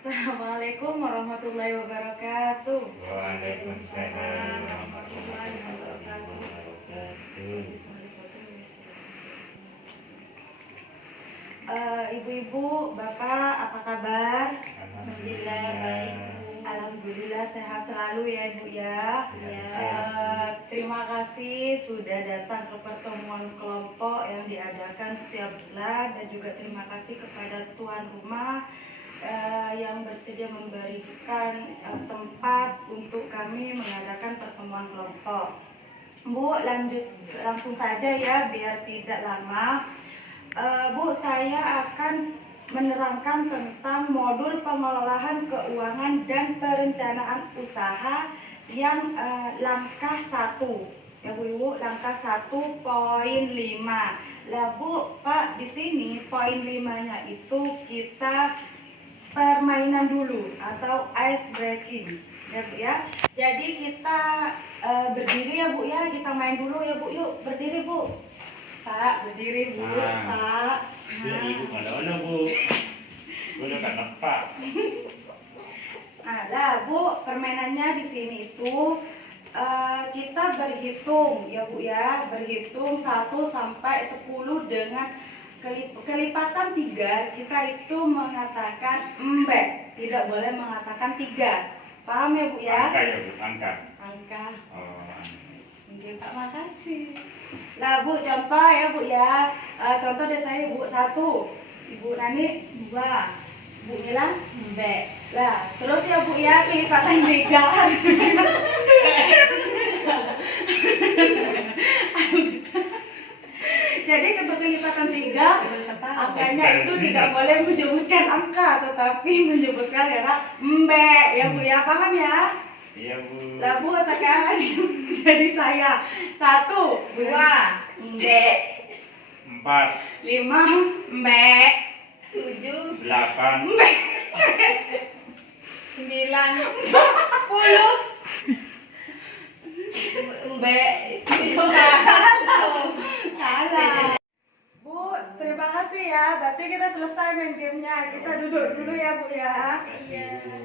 Assalamualaikum warahmatullahi wabarakatuh. Waalaikumsalam warahmatullahi wabarakatuh. Ibu-ibu, bapak, apa kabar? Alhamdulillah baik. Alhamdulillah sehat selalu ya ibu ya. Terima kasih sudah datang ke pertemuan kelompok yang diadakan setiap bulan, dan juga terima kasih kepada tuan rumah yang bersedia memberikan tempat untuk kami mengadakan pertemuan kelompok. Bu, langsung saja ya biar tidak lama. Bu, saya akan menerangkan tentang modul pengelolaan keuangan dan perencanaan usaha yang langkah 1. Ya Bu Ibu, langkah 1.5. Lah Bu, Pak, di sini poin 5-nya itu kita permainan dulu atau ice breaking ya Bu ya. Jadi kita berdiri ya Bu ya, kita main dulu ya Bu. Yuk berdiri Bu. Pak, berdiri Bu. Pak. Ibu mana Bu? Udah kan nampak. Lah Bu, permainannya di sini itu kita berhitung ya Bu ya, berhitung 1 sampai 10 dengan kelipatan 3. Kita itu mengatakan embek, tidak boleh mengatakan 3. Paham ya Bu ya? Angka ya Bu, angka. Angka. Oh, Oke Pak, makasih. Lah Bu, contoh ya Bu ya. Contoh deh saya Bu, 1. Ibu Nani 2. Bu Mila embek. Lah, terus ya Bu ya, kelipatan 3 harus. Jadi untuk kelipatan 3, angkanya itu tidak boleh menyebutkan angka, tetapi menyebutkan kata mbek ya Bu ya, paham ya? Iya Bu. Lah Bu, sekarang jadi saya 1, 2 mbek, 4, 5 mbek, 7, 8, mbek, 9, 10, mbak, salah. Bu, terima kasih ya. Berarti kita selesai main gamenya. Kita duduk dulu ya Bu ya. kasih Bu.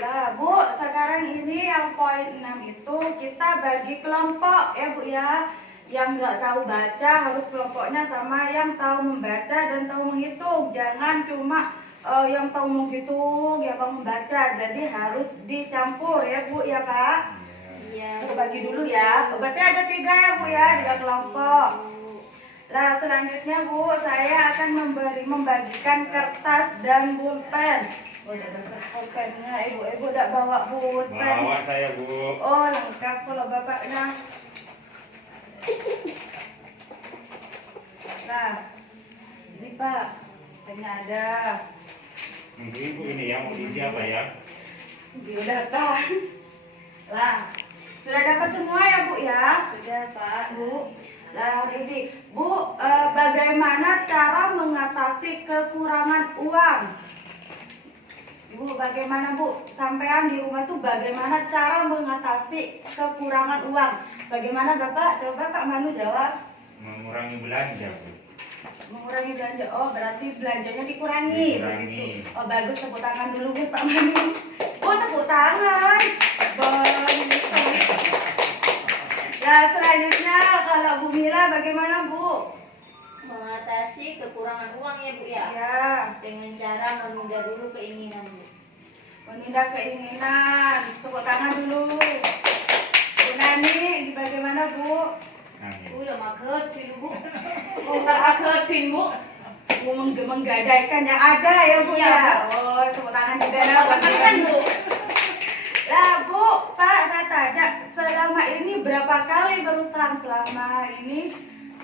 Lah Bu, sekarang ini yang poin 6 itu kita bagi kelompok ya Bu ya. Yang nggak tahu baca harus kelompoknya sama yang tahu membaca dan tahu menghitung. Jangan cuma yang tahu menghitung, yang tahu membaca. Jadi harus dicampur ya Bu ya Pak. iya, Aku bagi dulu ya. Berarti ada 3 ya Bu ya, 3 kelompok. Nah selanjutnya Bu, saya akan membagikan kertas dan pulpen. Oh, udah dapat pulpennya, ibu udah bawa pulpen. Bawa saya Bu. Oh, lengkap kalau bapaknya. Nah, ini Pak, pulpennya ada. Ibu ini yang mau diisi apa ya? Dia datang. Lah, sudah dapat semua ya Bu ya? sudah Pak, Bu. Lah ini Bu, bagaimana cara mengatasi kekurangan uang? Ibu, bagaimana Bu? Sampean di rumah tuh bagaimana cara mengatasi kekurangan uang? Bagaimana Bapak? Coba Pak Manu jawab. Mengurangi belanja Bu. Mengurangi belanja. Oh, berarti belanjanya dikurangi. Dikurangi. Begitu. Oh, bagus, tepuk tangan dulu Bu Pak Manu. Oh, tepuk tangan. Nah, selanjutnya kalau Bu Mila bagaimana Bu? mengatasi kekurangan uang ya Bu ya, Ya, dengan cara menunda dulu keinginan Bu. menunda keinginan. Tepuk tangan dulu. Bu Nani, bagaimana Bu? Amin. Udah magetin Bu, bukan magetin Bu, Mau menggadaikan yang ada ya Bu Iya, ya. Bu. Oh, tepuk tangan juga ya. kan Bu. Lah Bu, Pak, saya tanya, selama ini berapa kali berutang selama ini?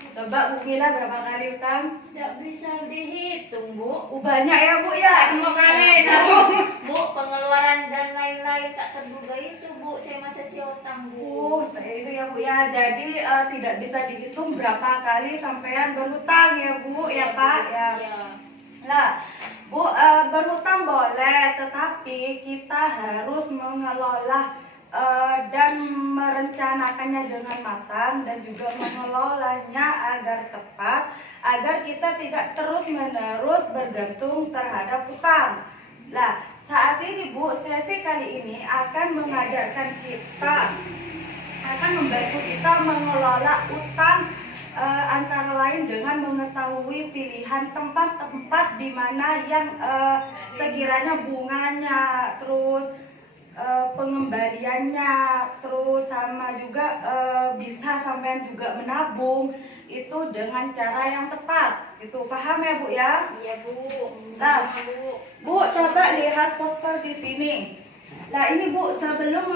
Coba Bu Mila berapa kali utang? Tidak bisa dihitung Bu. Banyak ya Bu ya. Mau kali Bu, pengeluaran dan lain-lain tak terduga itu Bu, saya mati utang Bu. Itu ya Bu ya. Jadi tidak bisa dihitung berapa kali sampean berhutang ya Bu ya Pak ya. Iya. Lah, Bu, berhutang boleh, tetapi kita harus mengelola dan merencanakan merencanakannya dengan matang dan juga mengelolanya agar tepat, agar kita tidak terus-menerus bergantung terhadap utang. Nah, saat ini Bu, sesi kali ini akan mengajarkan kita, akan membantu kita mengelola utang antara lain dengan mengetahui pilihan tempat-tempat di mana yang sekiranya bunganya, terus pengembaliannya, terus sama juga bisa sampean juga menabung itu dengan cara yang tepat. Itu paham ya Bu ya? Iya Bu. Nah, Bu. Bu coba lihat poster di sini. Nah ini Bu, sebelum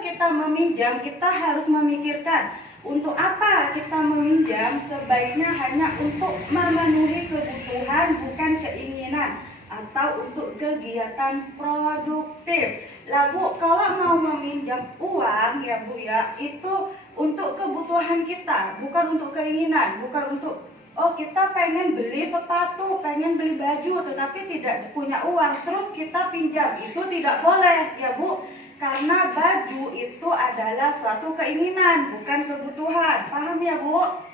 kita meminjam, kita harus memikirkan untuk apa kita meminjam. Sebaiknya hanya untuk memenuhi kebutuhan, bukan keinginan, atau untuk kegiatan produktif. Lah Bu, kalau mau meminjam uang ya Bu ya, itu untuk kebutuhan kita, bukan untuk keinginan, bukan untuk kita pengen beli sepatu, pengen beli baju, tetapi tidak punya uang, terus kita pinjam, itu tidak boleh ya Bu, karena baju itu adalah suatu keinginan, bukan kebutuhan. Paham ya Bu?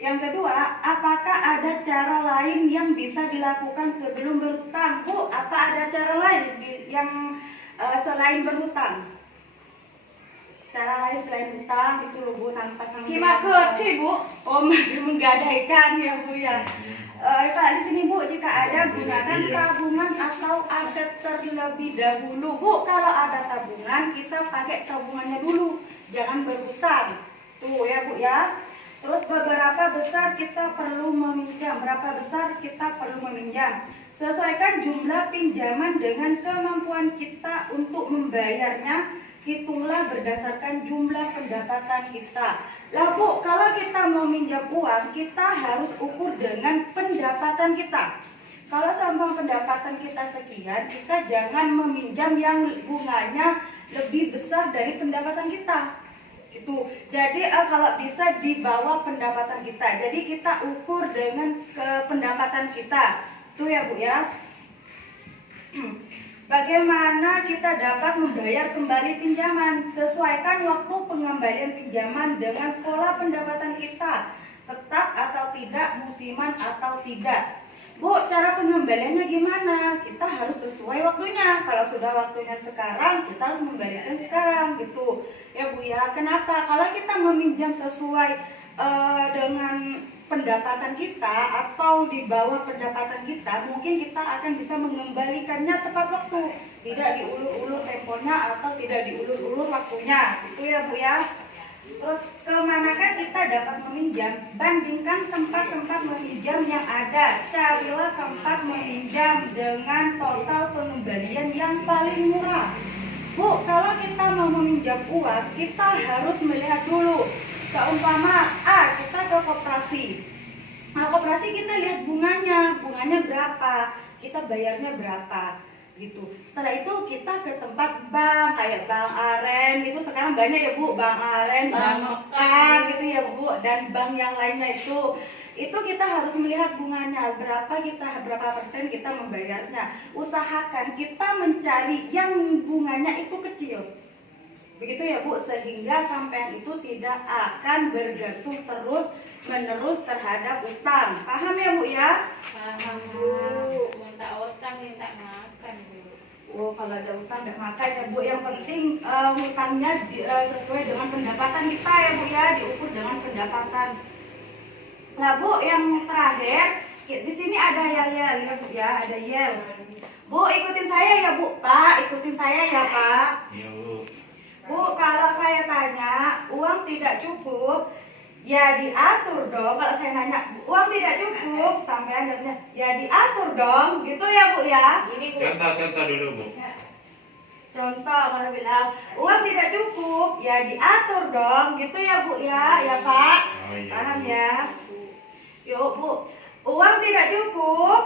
Yang kedua, apakah ada cara lain yang bisa dilakukan sebelum berhutang? Bu, apa ada cara lain yang selain berhutang? Cara lain selain hutang itu loh Bu, tanpa sampai Bu. Menggadaikan ya Bu ya. Kalau di sini Bu, jika ada gunakan tabungan atau aset terlebih dahulu. Bu, kalau ada tabungan kita pakai tabungannya dulu, jangan berhutang. Tuh ya Bu ya. Terus berapa besar kita perlu meminjam? Berapa besar kita perlu meminjam? Sesuaikan jumlah pinjaman dengan kemampuan kita untuk membayarnya. Hitunglah berdasarkan jumlah pendapatan kita. Lah Bu, kalau kita mau minjam uang, kita harus ukur dengan pendapatan kita. Kalau sama pendapatan kita sekian, kita jangan meminjam yang bunganya lebih besar dari pendapatan kita. Itu. Jadi kalau bisa di bawah pendapatan kita. Jadi kita ukur dengan pendapatan kita. Itu ya Bu ya. Bagaimana kita dapat membayar kembali pinjaman? Sesuaikan waktu pengembalian pinjaman dengan pola pendapatan kita. Tetap atau tidak, musiman atau tidak. Bu, cara pengembaliannya gimana? Kita harus sesuai waktunya. Kalau sudah waktunya sekarang, kita harus membayarkan sekarang gitu. Ya Bu ya, kenapa? Kalau kita meminjam sesuai dengan pendapatan kita atau di bawah pendapatan kita, mungkin kita akan bisa mengembalikannya tepat waktu, tidak diulur-ulur temponya atau tidak diulur-ulur waktunya. Itu ya Bu ya. Terus kemanakah kita dapat meminjam? Bandingkan tempat-tempat meminjam yang ada. Carilah tempat meminjam dengan total pengembalian yang paling murah. Bu, kalau kita mau meminjam uang, kita harus melihat dulu. Seumpama kita ke koperasi. Nah, koperasi kita lihat bunganya berapa, kita bayarnya berapa gitu. Setelah itu kita ke tempat bank, kayak Bank Aren gitu. Sekarang banyak ya Bu, Bank Aren, Bank Mekar gitu ya Bu, dan bank yang lainnya itu kita harus melihat bunganya berapa persen kita membayarnya. Usahakan kita mencari yang bunganya itu kecil. Begitu ya Bu, sehingga sampean itu tidak akan bergantung terus-menerus terhadap utang. Paham ya Bu ya? Paham Bu. Minta utang, minta makan Bu. Oh, kalau ada utang nggak makan ya Bu. Yang penting utangnya sesuai dengan pendapatan kita ya Bu ya, diukur dengan pendapatan. Nah Bu, yang terakhir di sini ada yel ya Bu ya, ada yel. Bu, ikutin saya ya Bu. Pak, ikutin saya ya Pak. Iya Bu. Bu, kalau saya tanya uang tidak cukup, ya diatur dong. Kalau saya nanya uang tidak cukup, sampai jawabnya ya diatur dong, gitu ya Bu ya. Ini Bu. Contoh dulu Bu. Contoh kalau bilang uang tidak cukup, ya diatur dong, gitu ya Bu ya, ya Pak. Oh, iya. Paham ya? Yuk Bu, uang tidak cukup,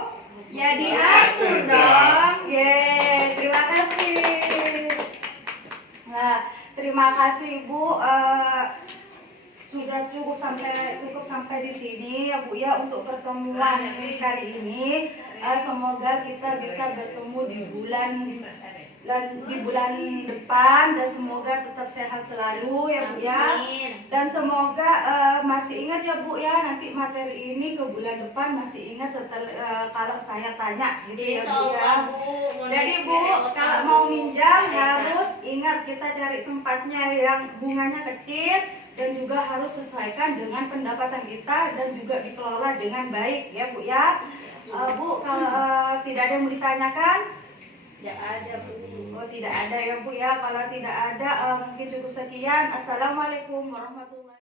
Ya diatur dong. Yeay, terima kasih. Nah, terima kasih Bu. Sudah cukup sampai di sini ya Bu ya untuk pertemuan kali ini. Semoga kita bisa bertemu di bulan dan di bulan depan, dan semoga tetap sehat selalu ya Bu ya. Amin. Dan semoga masih ingat ya Bu ya, nanti materi ini ke bulan depan masih ingat setelah kalau saya tanya gitu ya Bu ya. Jadi Bu, kalau mau minjam harus ingat kita cari tempatnya yang bunganya kecil dan juga harus sesuaikan dengan pendapatan kita dan juga dikelola dengan baik ya Bu ya. Bu, kalau tidak ada yang mau ditanyakan? Tidak ada, Bu. Oh, tidak ada ya Bu ya. Kalau tidak ada mungkin cukup sekian. Assalamualaikum warahmatullahi wabarakatuh.